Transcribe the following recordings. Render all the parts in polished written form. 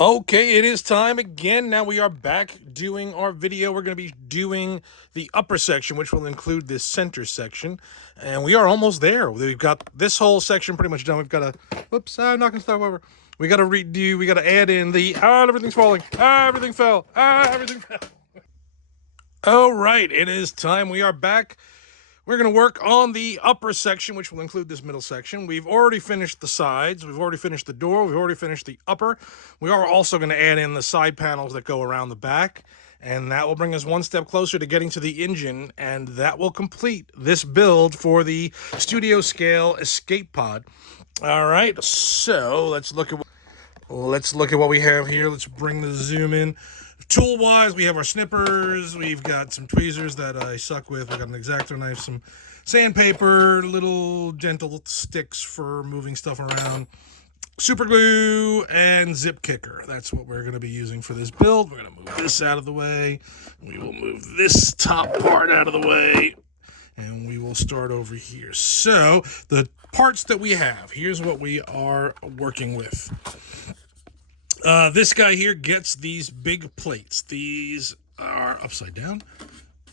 Okay, it is time again. Now we are back doing our video. We're going to be doing the upper section, which will include this center section. And we are almost there. We've got this whole section pretty much done. We've got to, whoops, I'm not going to start over. We got to redo, we got to add in the, everything's falling. Everything fell. Everything fell. All right, it is time. We are back. We're going to work on the upper section, which will include this middle section. We've already finished the sides. We've already finished the door. We've already finished the upper. We are also going to add in the side panels that go around the back. And that will bring us one step closer to getting to the engine. And that will complete this build for the studio scale escape pod. All right, so let's look at what we have here. Let's bring the zoom in. Tool-wise, we have our snippers, we've got some tweezers that I suck with, we've got an X-Acto knife, some sandpaper, little gentle sticks for moving stuff around, super glue, and zip kicker. That's what we're going to be using for this build. We're going to move this out of the way. We will move this top part out of the way, and we will start over here. So, the parts that we have, here's what we are working with. This guy here gets these big plates. These are upside down.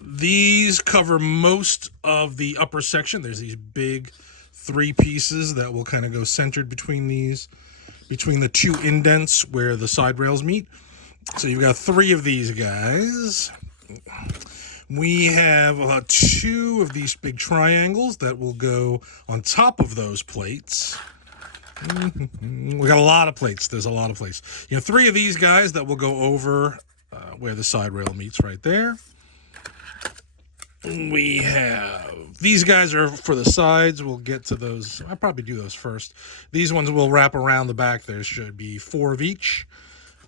These cover most of the upper section. There's these big 3 pieces that will kind of go centered between the 2 indents where the side rails meet. So you've got 3 of these guys. We have 2 of these big triangles that will go on top of those plates. We got a lot of plates. There's a lot of plates. 3 of these guys that will go over where the side rail meets right there. We have these guys are for the sides. We'll get to those. I'll probably do those first. These ones will wrap around the back. There should be 4 of each,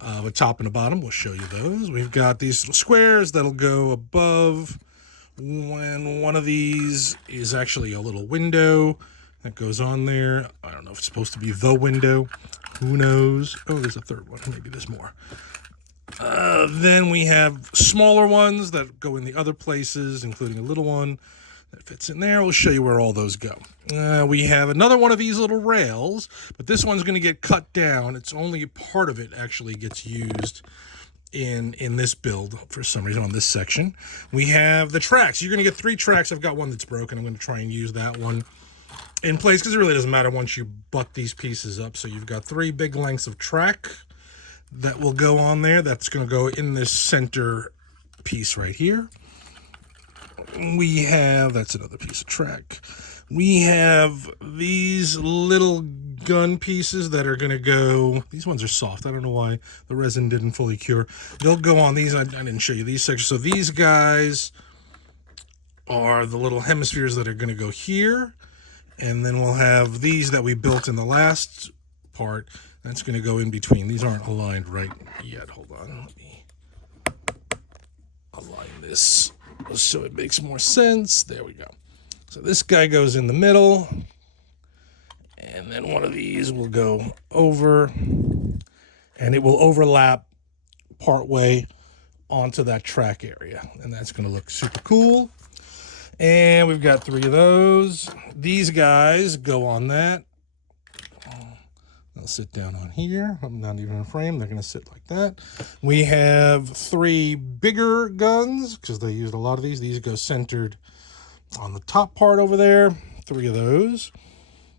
a top and a bottom. We'll show you those. We've got these little squares that'll go above. When one of these is actually a little window that goes on there. I don't know if it's supposed to be the window. Who knows? Oh, there's a third one. Maybe there's more. Then we have smaller ones that go in the other places, including a little one that fits in there. We'll show you where all those go. We have another one of these little rails, but this one's going to get cut down. It's only part of it actually gets used in this build for some reason on this section. We have the tracks. You're going to get 3 tracks. I've got one that's broken. I'm going to try and use that one in place because it really doesn't matter once you butt these pieces up. So you've got 3 big lengths of track that will go on there. That's going to go in this center piece right here. We have, that's another piece of track. We have these little gun pieces that are going to go, these ones are soft. I don't know why the resin didn't fully cure. They'll go on these. I didn't show you these sections. So these guys are the little hemispheres that are going to go here. And then we'll have these that we built in the last part. That's going to go in between. These aren't aligned right yet. Hold on. Let me align this so it makes more sense. There we go. So this guy goes in the middle. And then one of these will go over. And it will overlap partway onto that track area. And that's going to look super cool. And we've got 3 of those. These guys go on that. They'll sit down on here. I'm not even in frame. They're going to sit like that. We have 3 bigger guns because they used a lot of these. These go centered on the top part over there. 3 of those.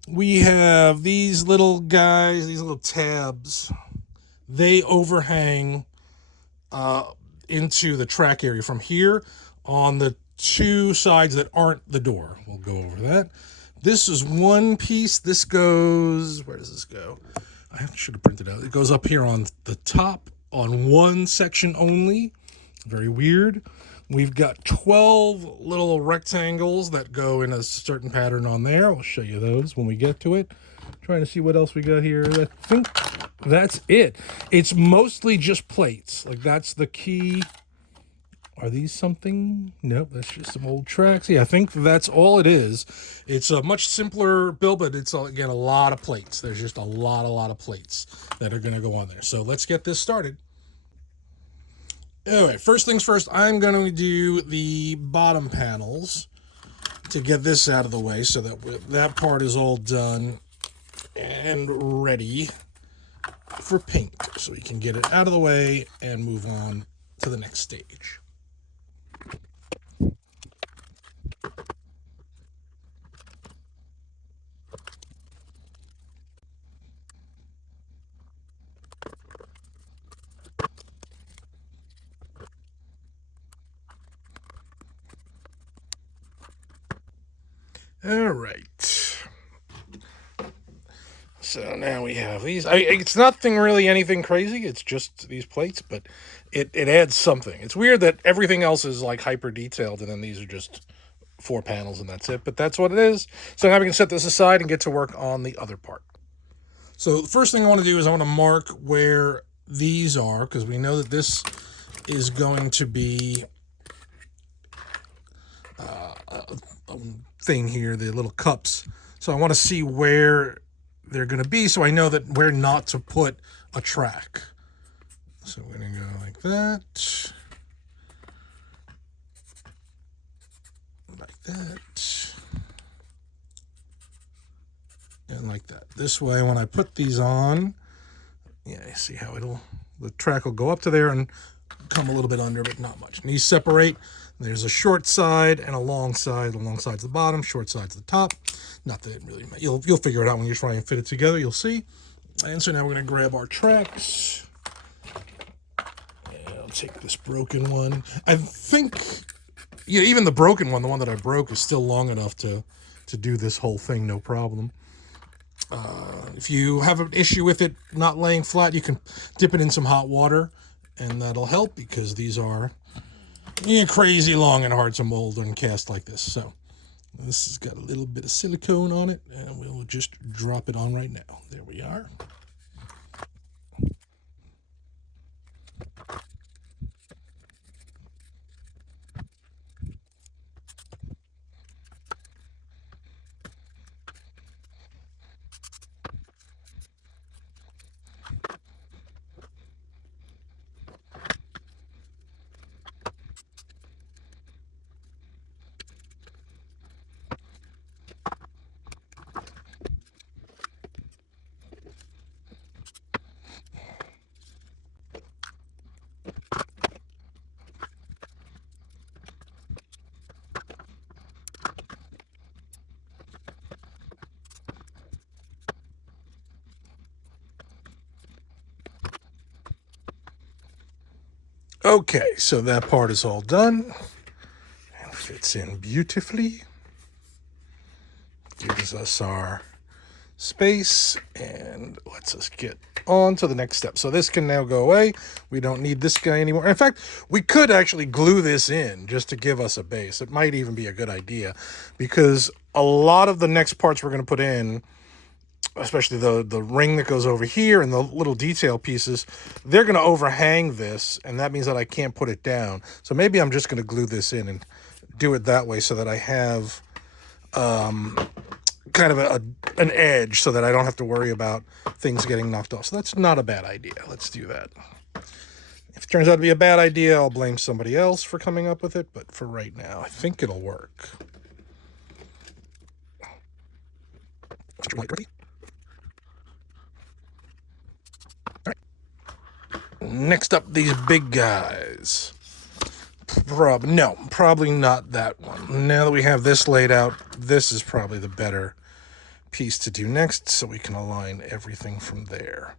We have these little guys, these little tabs. They overhang into the track area from here on the 2 sides that aren't the door. We'll go over that. This is one piece. This goes, where does this go? I should have printed out. It goes up here on the top on one section only. Very weird. We've got 12 little rectangles that go in a certain pattern on there. I'll show you those when we get to it. Trying to see what else we got here. I think that's it. It's mostly just plates. Like that's the key. Are these something? Nope, that's just some old tracks. Yeah, I think that's all it is. It's a much simpler build, but it's, again, a lot of plates. There's just a lot of plates that are going to go on there. So let's get this started. Anyway, first things first, I'm going to do the bottom panels to get this out of the way so that that part is all done and ready for paint so we can get it out of the way and move on to the next stage. All right. So now we have these. It's nothing really anything crazy. It's just these plates, but it adds something. It's weird that everything else is like hyper detailed, and then these are just 4 panels and that's it. But that's what it is. So now we can set this aside and get to work on the other part. So the first thing I want to do is I want to mark where these are, because we know that this is going to be a thing here, the little cups. So I want to see where they're going to be so I know that where not to put a track. So we're going to go like that. Like that. And like that. This way, when I put these on, yeah, you see how the track will go up to there and come a little bit under, but not much. And these separate. There's a short side and a long side. The long side's the bottom, short side's the top. Not that it really matters. You'll figure it out when you try and fit it together. You'll see. And so now we're going to grab our tracks. And I'll take this broken one. I think, yeah, even the broken one, the one that I broke, is still long enough to do this whole thing, no problem. If you have an issue with it not laying flat, you can dip it in some hot water, and that'll help, because these are crazy long and hard to mold and cast like this. So this has got a little bit of silicone on it, and we'll just drop it on right now. There we are. Okay, so that part is all done. And fits in beautifully. Gives us our space and lets us get on to the next step. So this can now go away. We don't need this guy anymore. In fact, we could actually glue this in just to give us a base. It might even be a good idea, because a lot of the next parts we're going to put in, especially the ring that goes over here and the little detail pieces, they're going to overhang this, and that means that I can't put it down. So maybe I'm just going to glue this in and do it that way so that I have kind of an edge so that I don't have to worry about things getting knocked off. So that's not a bad idea. Let's do that. If it turns out to be a bad idea, I'll blame somebody else for coming up with it, but for right now, I think it'll work. Next up, these big guys. No, probably not that one. Now that we have this laid out, this is probably the better piece to do next, so we can align everything from there.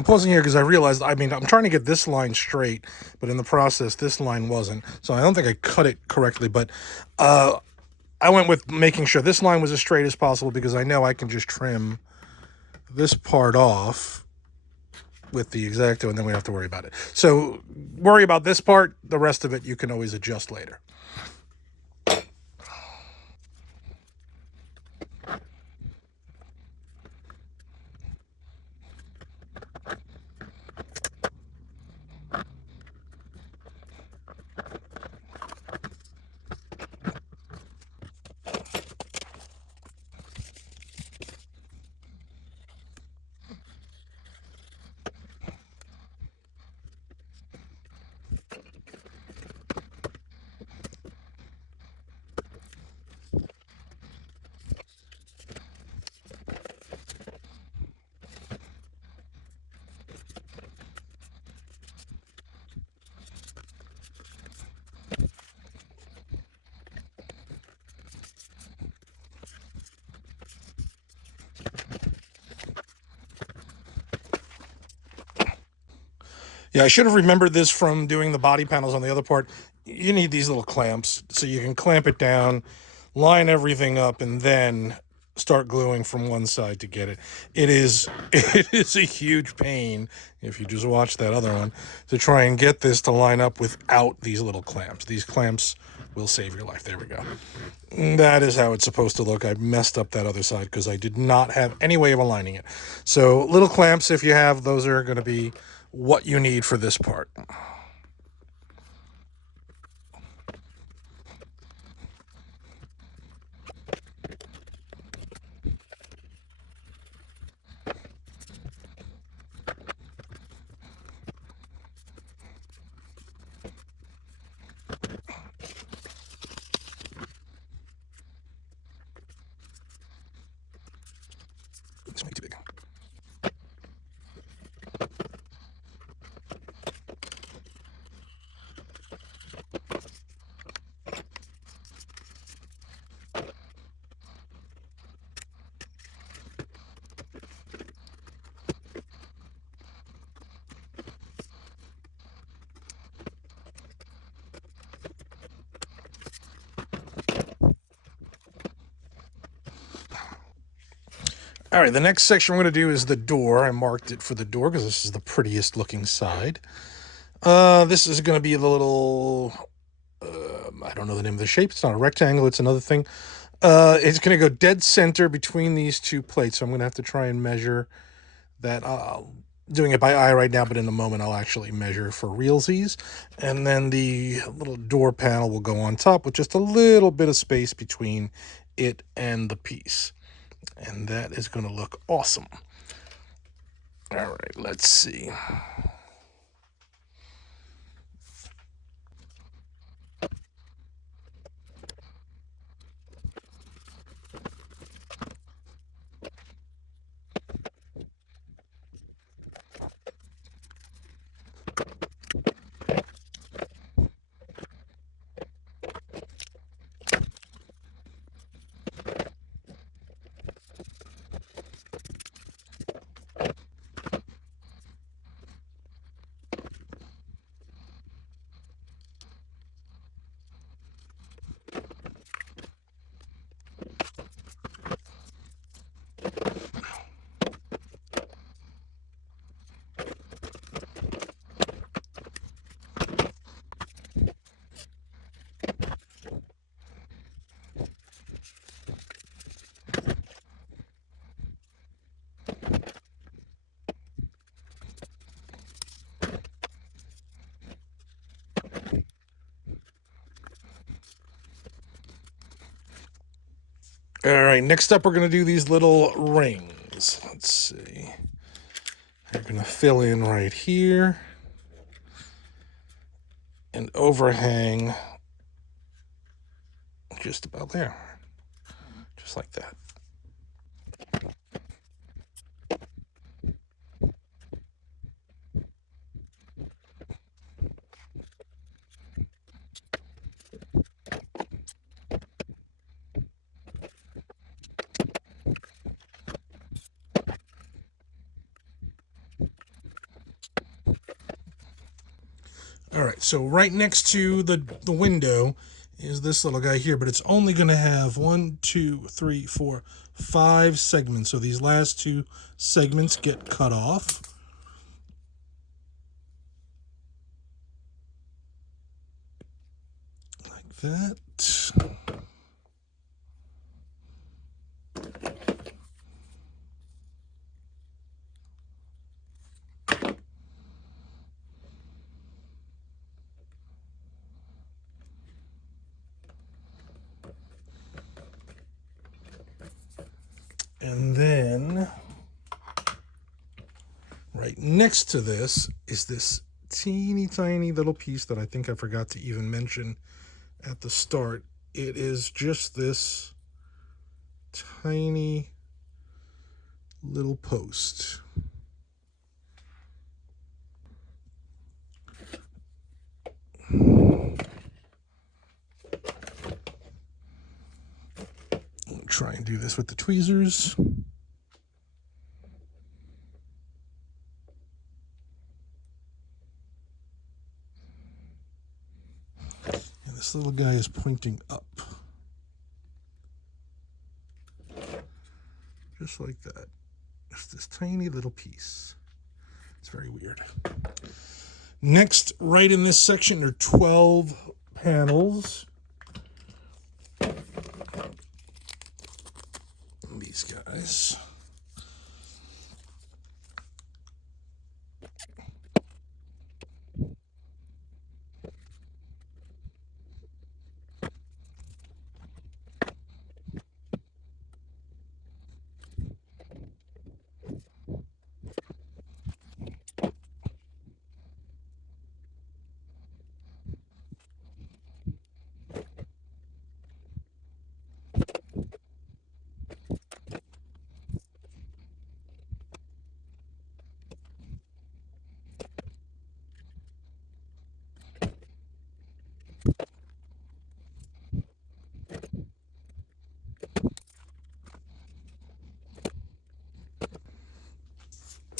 I'm pausing here because I realized, I mean, I'm trying to get this line straight, but in the process, this line wasn't. So I don't think I cut it correctly, but I went with making sure this line was as straight as possible because I know I can just trim this part off with the X-Acto and then we don't have to worry about it. So worry about this part. The rest of it you can always adjust later. Yeah, I should have remembered this from doing the body panels on the other part. You need these little clamps so you can clamp it down, line everything up, and then start gluing from one side to get it. It is a huge pain, if you just watch that other one, to try and get this to line up without these little clamps. These clamps will save your life. There we go. That is how it's supposed to look. I messed up that other side because I did not have any way of aligning it. So little clamps, if you have, those are going to be what you need for this part. This might be too big. All right, the next section we're going to do is the door. I marked it for the door because this is the prettiest looking side. This is going to be the little, I don't know the name of the shape. It's not a rectangle. It's another thing. It's going to go dead center between these two plates. So I'm going to have to try and measure that. Doing it by eye right now, but in a moment I'll actually measure for realsies. And then the little door panel will go on top with just a little bit of space between it and the piece. And that is going to look awesome. All right, let's see. All right, next up we're going to do these little rings. Let's see. We're going to fill in right here and overhang just about there, just like that. All right, so right next to the window is this little guy here, but it's only going to have 1, 2, 3, 4, 5 segments. So these last 2 segments get cut off. Like that. And then right next to this is this teeny tiny little piece that I think I forgot to even mention at the start. It is just this tiny little post. Try and do this with the tweezers. And this little guy is pointing up. Just like that. Just this tiny little piece. It's very weird. Next, right in this section are 12 panels. These guys.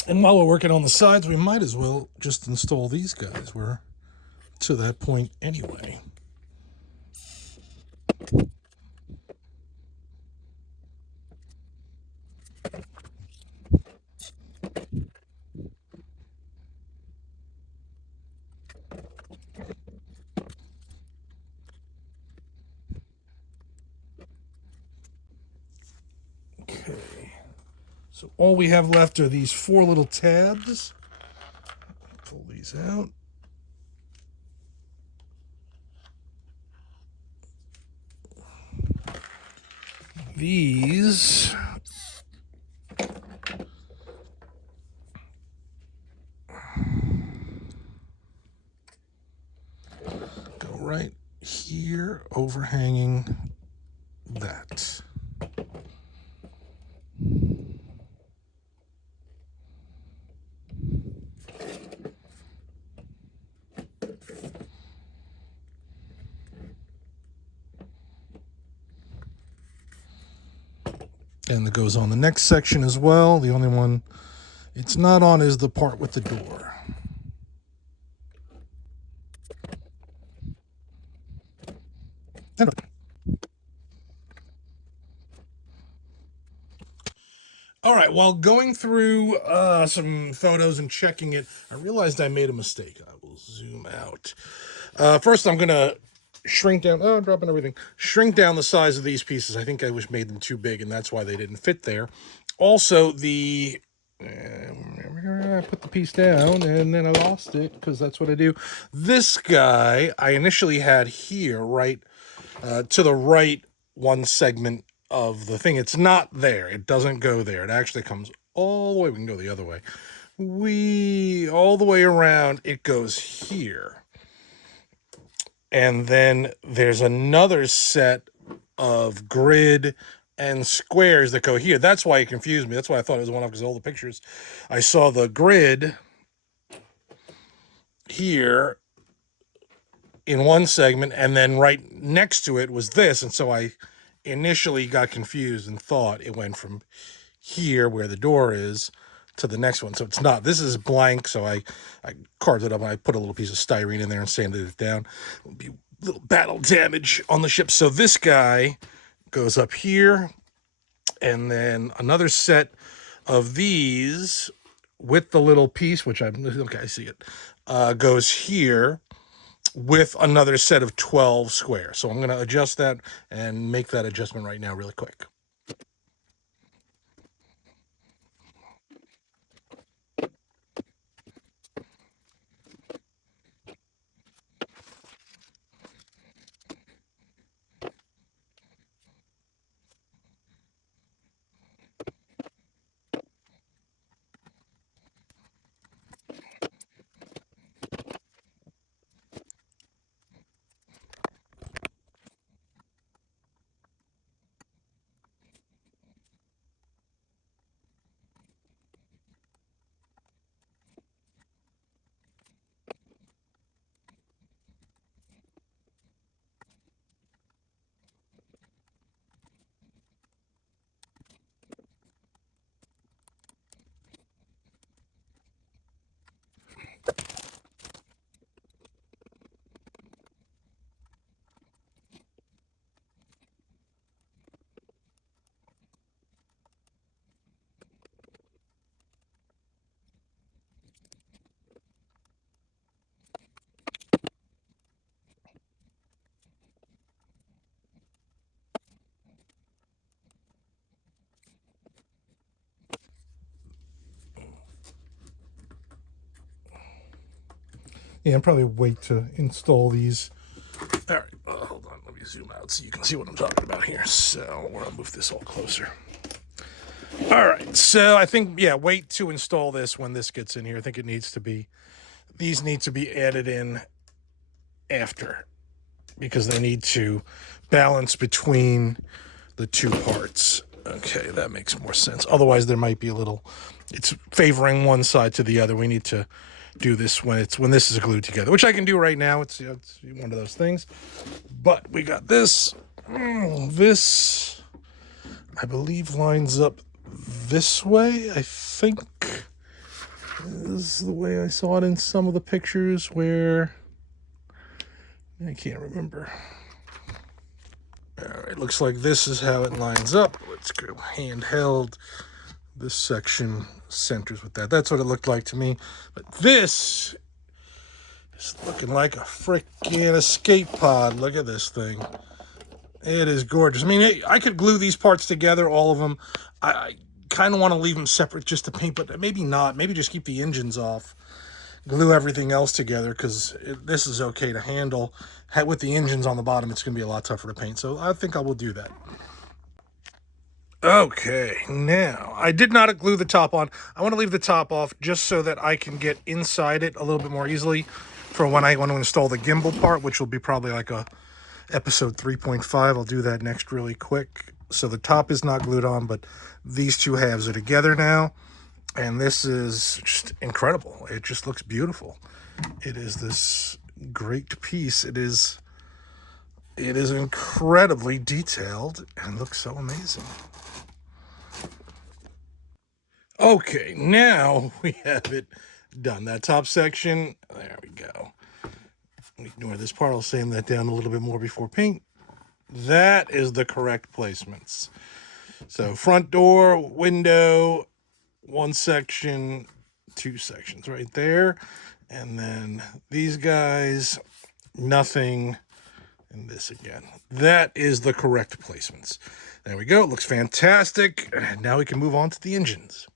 And while we're working on the sides, we might as well just install these guys. We're to that point anyway. Okay. So all we have left are these 4 little tabs. Pull these out. These go right here, overhanging that. And that goes on the next section as well. The only one it's not on is the part with the door. All right, while going through some photos and checking it, I realized I made a mistake. I will zoom out. First, I'm going to shrink down. Oh, I'm dropping everything. Shrink down the size of these pieces. I think I made them too big, and that's why they didn't fit there. Also, I put the piece down, and then I lost it, because that's what I do. This guy, I initially had here, right to the right, one segment of the thing. It's not there. It doesn't go there. It actually comes all the way. We can go the other way. All the way around, it goes here. And then there's another set of grid and squares that go here. That's why it confused me. That's why I thought it was one off, because all the pictures, I saw the grid here in one segment, and then right next to it was this. And so I initially got confused and thought it went from here, where the door is, to the next one. So it's not, this is blank, so I carved it up and I put a little piece of styrene in there and sanded it down. It'll be little battle damage on the ship. So this guy goes up here, and then another set of these with the little piece, which okay, I see it, goes here with another set of 12 squares. So I'm going to adjust that and make that adjustment right now really quick. Yeah, and probably wait to install these. All right, hold on. Let me zoom out so you can see what I'm talking about here. So I'll move this all closer. All right, so I think, yeah, wait to install this when this gets in here. I think it needs to be, these need to be added in after, because they need to balance between the two parts. Okay, that makes more sense. Otherwise, there might be a little, it's favoring one side to the other. We need to do this when this is glued together, which I can do right now. It's one of those things. But we got this. This, I believe, lines up this way. I think this is the way I saw it in some of the pictures where I can't remember. All right, looks like this is how it lines up. Let's go handheld. This section centers with that. That's what it looked like to me. But this is looking like a freaking escape pod. Look at this thing. It is gorgeous. I mean, I could glue these parts together, all of them. I kind of want to leave them separate just to paint, but maybe not. Maybe just keep the engines off. Glue everything else together, because this is okay to handle. With the engines on the bottom, it's going to be a lot tougher to paint. So I think I will do that. Okay, now, I did not glue the top on. I want to leave the top off just so that I can get inside it a little bit more easily for when I want to install the gimbal part, which will be probably like a episode 3.5. I'll do that next really quick. So the top is not glued on, but these two halves are together now. And this is just incredible. It just looks beautiful. It is this great piece. It is incredibly detailed and looks so amazing. Okay, now we have it done. That top section, there we go. Ignore this part. I'll sand that down a little bit more before paint. That is the correct placements. So front door, window, one section, two sections right there. And then these guys, nothing, and this again. That is the correct placements. There we go. It looks fantastic. And now we can move on to the engines.